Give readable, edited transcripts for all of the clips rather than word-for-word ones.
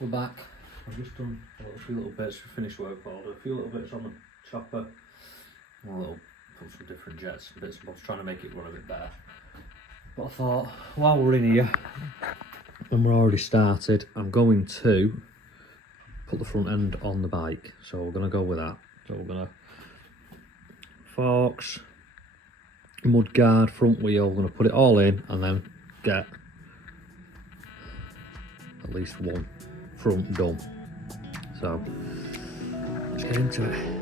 We're back. I've just done a few little bits for finished work order, a few little bits on the chopper, put some different jets, bits and bobs, trying to make it run a bit better. But I thought, while we're in here, and we're already started, I'm going to put the front end on the bike. So we're going to go with that. So we're going to forks, mudguard, front wheel, we're going to put it all in and then get at least one front done. So let's get into it.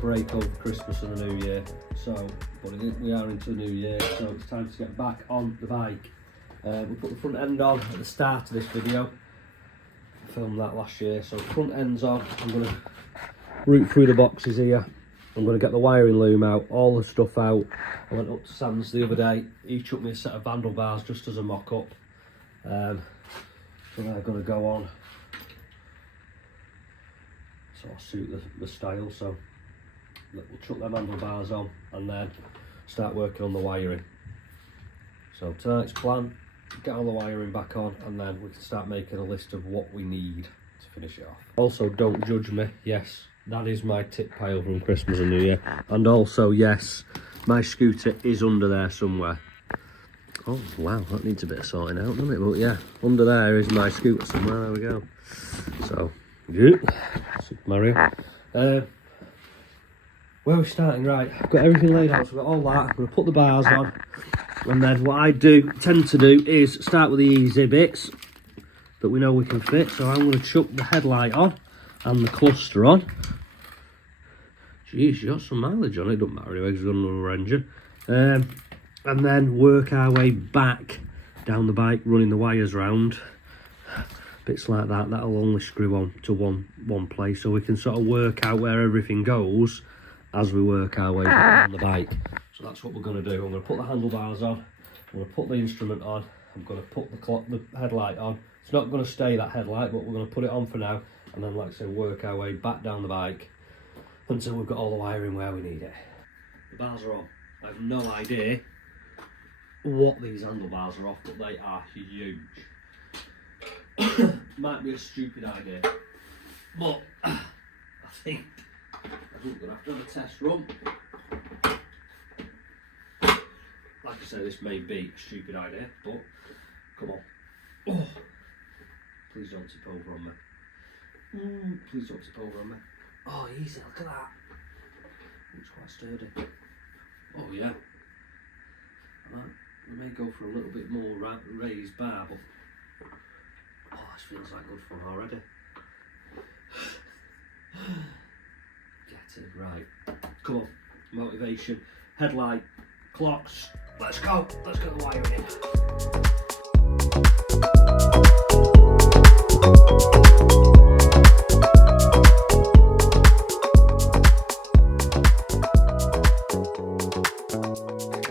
Break over Christmas and the New Year, but we are into the New Year, so it's time to get back on the bike. We put the front end on at the start of this video. I filmed that last year, so front end's on. I'm going to route through the boxes here. I'm going to get the wiring loom out, all the stuff out. I went up to Sam's the other day. He took me a set of handlebars just as a mock-up. So they're going to go on. So I'll suit the style, so we'll chuck them handlebars on and then start working on the wiring. So tonight's plan, get all the wiring back on and then we can start making a list of what we need to finish it off. Also, don't judge me, yes, that is my tip pile from Christmas and New Year. And also, yes, my scooter is under there somewhere. Oh wow, that needs a bit of sorting out, doesn't it? But yeah, under there is my scooter somewhere, there we go. So, good, Super Mario. Where are we starting? Right, I've got everything laid out, so I've got all that. I'm going to put the bars on, and then what I tend to do is start with the easy bits that we know we can fit. So I'm going to chuck the headlight on and the cluster on. Jeez, you got some mileage on it, doesn't matter anyway, because we've got another engine. And then work our way back down the bike, running the wires round. Bits like that, that'll only screw on to one place, so we can sort of work out where everything goes as we work our way back on the bike. So that's what we're going to do. I'm going to put the handlebars on, I'm going to put the instrument on, I'm going to put the headlight on. It's not going to stay that headlight, but we're going to put it on for now, and then, like I say, work our way back down the bike until we've got all the wiring where we need it. The bars are on. I have no idea what these handlebars are off, but they are huge. Might be a stupid idea, but I think we're going to have a test run. Like I said, this may be a stupid idea, but come on. Oh, please don't tip over on me. Please don't tip over on me. Oh, easy, look at that. Looks quite sturdy. Oh yeah. We may go for a little bit more raised bar, but oh, this feels like good fun already. Get it right. Come on, motivation, headlight, clocks. Let's go. Let's get the wiring in.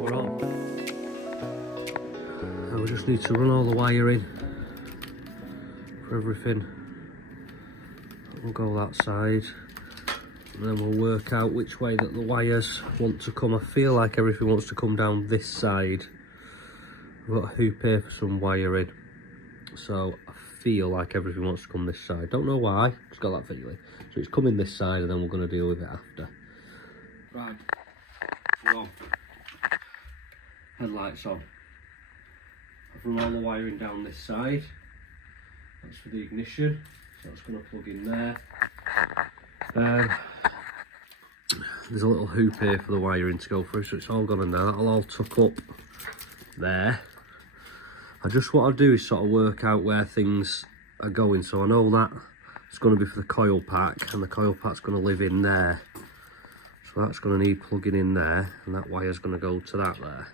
We're on. Now we just need to run all the wiring for everything. We'll go that side. and then we'll work out which way that the wires want to come. I feel like everything wants to come down this side. I've got a hoop here for some wiring, so I feel like everything wants to come this side. Don't know why, just got that feeling. So it's coming this side, and then we're going to deal with it after. Right, we're on. Headlights on. I've run all the wiring down this side. That's for the ignition, so that's going to plug in there. There's a little hoop here for the wiring to go through, so it's all gone in there. That'll all tuck up there. What I do is sort of work out where things are going. So I know that it's going to be for the coil pack, and the coil pack's going to live in there. So that's going to need plugging in there, and that wire's going to go to that there,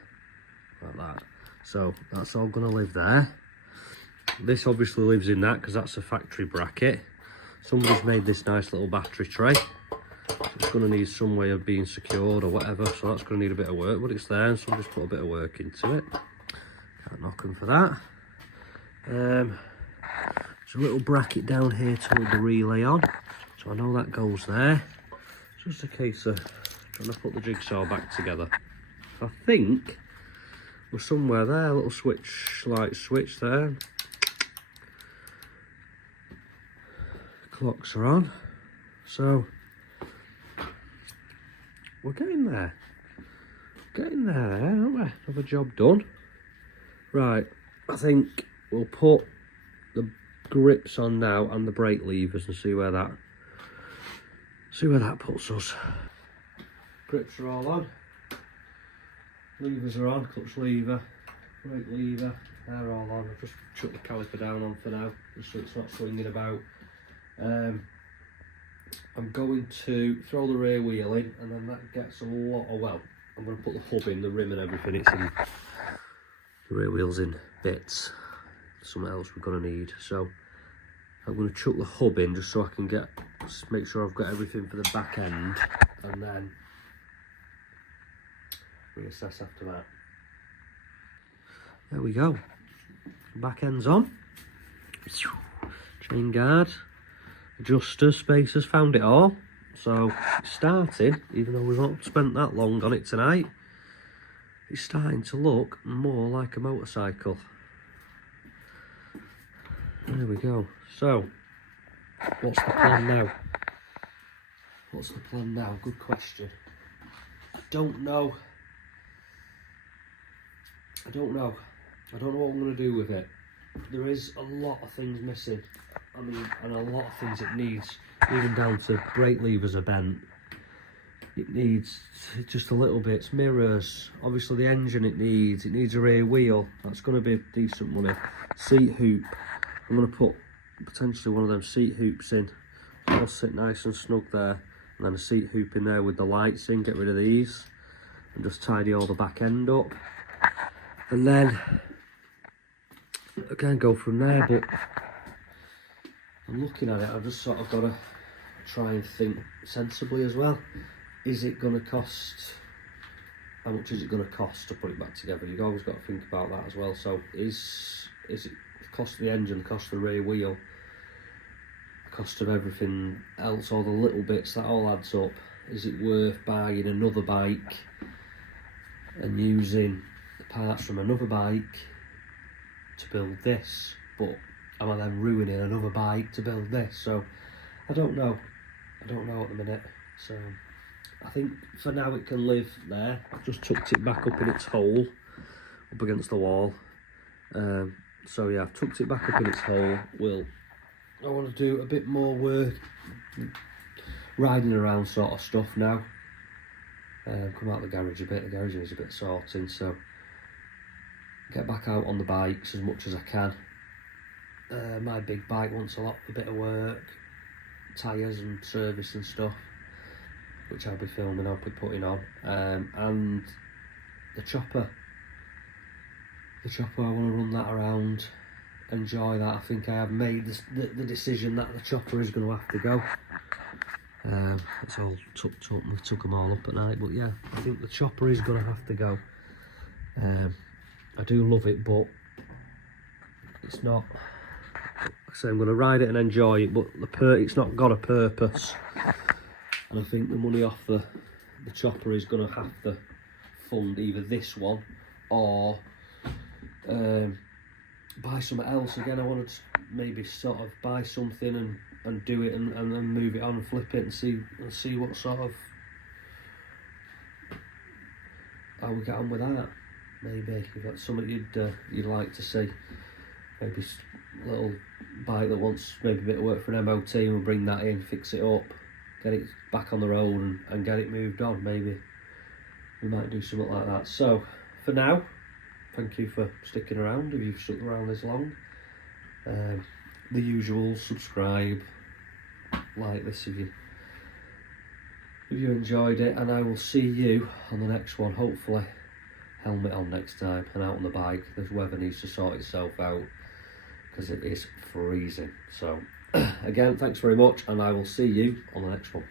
like that. So that's all going to live there. This obviously lives in that because that's a factory bracket. Somebody's made this nice little battery tray. It's going to need some way of being secured or whatever, so that's going to need a bit of work, but it's there, and somebody's put a bit of work into it. Can't knock them for that. There's a little bracket down here to hold the relay on, so I know that goes there. It's just a case of trying to put the jigsaw back together. I think we're somewhere there, a little switch, light switch there. Clocks are on, so we're getting there. Getting there, aren't we? Another job done. Right, I think we'll put the grips on now and the brake levers and see where that puts us. Grips are all on. Levers are on, clutch lever, brake lever, they're all on. I've just chucked the caliper down on for now, just so it's not swinging about. I'm going to throw the rear wheel in, and then that gets a lot of, well, I'm going to put the hub in, the rim and everything, it's in, the rear wheel's in bits, something else we're going to need. So I'm going to chuck the hub in just so I can make sure I've got everything for the back end, and then reassess after that. There we go, back end's on, chain guard, adjusters, spacers, found it all. So it's starting, even though we've not spent that long on it tonight, it's starting to look more like a motorcycle. There we go. So what's the plan now? What's the plan now? Good question. I don't know what I'm going to do with it. There is a lot of things missing. I mean, and a lot of things it needs, even down to brake levers are bent. It needs just a little bit, mirrors, obviously the engine it needs a rear wheel, that's going to be decent money. Seat hoop, I'm going to put potentially one of them seat hoops in, it'll sit nice and snug there, and then a seat hoop in there with the lights in, get rid of these, and just tidy all the back end up. And then again go from there, but I'm looking at it, I've just sort of got to try and think sensibly as well. Is it going to cost, how much is it going to cost to put it back together? You've always got to think about that as well. So is it the cost of the engine, the cost of the rear wheel, the cost of everything else, all the little bits, that all adds up. Is it worth buying another bike and using the parts from another bike to build this? But am I then ruining another bike to build this? So I don't know at the minute. So I think for now it can live there. I've just tucked it back up in its hole, up against the wall. So yeah, I've tucked it back up in its hole. I want to do a bit more work, riding around sort of stuff now. Come out of the garage a bit, the garage needs a bit of sorting, so get back out on the bikes as much as I can. My big bike wants a bit of work, tyres and service and stuff, which I'll be filming, I'll be putting on, and the chopper, I want to run that around, enjoy that. I think I have made the decision that the chopper is going to have to go. It's all tucked up, we took them all up at night, but yeah, I think the chopper is going to have to go. I do love it, but it's not, like I say, I'm going to ride it and enjoy it, but it's not got a purpose. and I think the money off the chopper is going to have to fund either this one or buy something else. Again, I wanted to maybe sort of buy something and do it and then move it on and flip it and see what sort of how we get on with that. Maybe if that's something you'd like to see, maybe a little bike that wants maybe a bit of work for an MOT, and we'll bring that in, fix it up, get it back on the road and get it moved on. Maybe we might do something like that. So for now, thank you for sticking around, if you've stuck around this long. The usual, subscribe, like this if you enjoyed it, and I will see you on the next one. Hopefully helmet on next time and out on the bike. The weather needs to sort itself out because it is freezing. So again, thanks very much, and I will see you on the next one.